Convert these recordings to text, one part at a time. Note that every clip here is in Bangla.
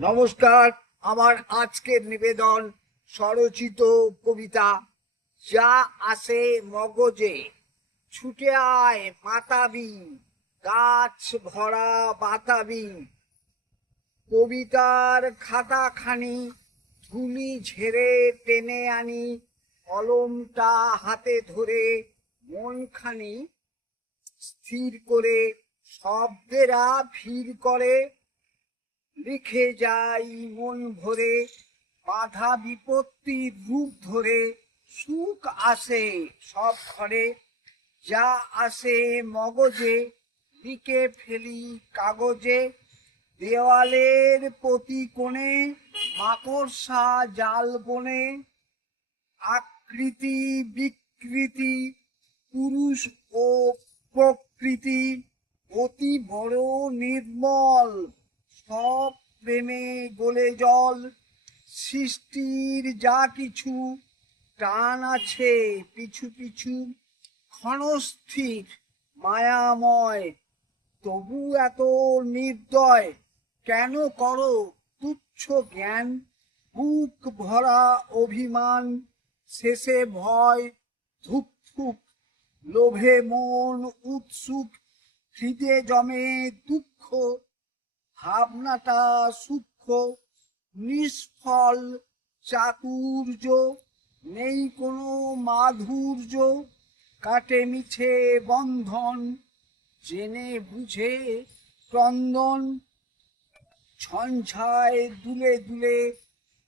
নমস্কার। আমার আজকের নিবেদন স্বরচিত কবিতা যা আসে মগজে। ছুটে আয় মাতাবি, গাছ ভরা বাতাবি। কবিতার খাতাখানি ধুলি ঝেড়ে টেনে আনি, কলমটা হাতে ধরে মনখানি স্থির করে শব্দেরা ভিড় করে। লিখে যাই মন ভরে, বাধা বিপত্তির রূপ ধরে। সুখ আসে সব ঘরে, যা আসে মগজে লিখে ফেলি কাগজে। দেওয়ালের প্রতি কোণে মাকড়সা জাল বনে। আকৃতি বিকৃতি, পুরুষ ও প্রকৃতি, অতি বড় নির্মল সব প্রেমে গলে জল। সৃষ্টির যা কিছু টান আছে পিছু পিছু, ক্ষণস্থির মায়াময় তবু এত নির্দয়। কেন করো তুচ্ছ জ্ঞান, বুক ভরা অভিমান। শেষে ভয় ধুকফুক, লোভে মন উৎসুক। হৃদে জমে দুঃখ, ভাবনাটা সূক্ষ্ম। নিষ্ফল চাতুর্য, নেই কোনো মাধুর্য। কাটে মিছে বন্ধন, জেনে বুঝে ক্রন্দন। ঝঞ্ঝায় দুলে দুলে,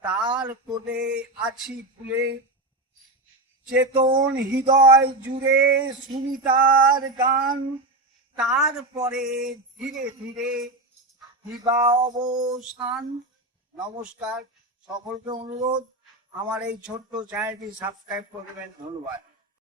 তার কোলে আছি ফুলে। চেতন হৃদয় জুড়ে শুনি তার গান। তারপরে ধীরে ধীরে দিবা অবসান। নমস্কার, সকলকে অনুরোধ আমার এই ছোট্ট চ্যানেলটি সাবস্ক্রাইব করবেন। ধন্যবাদ।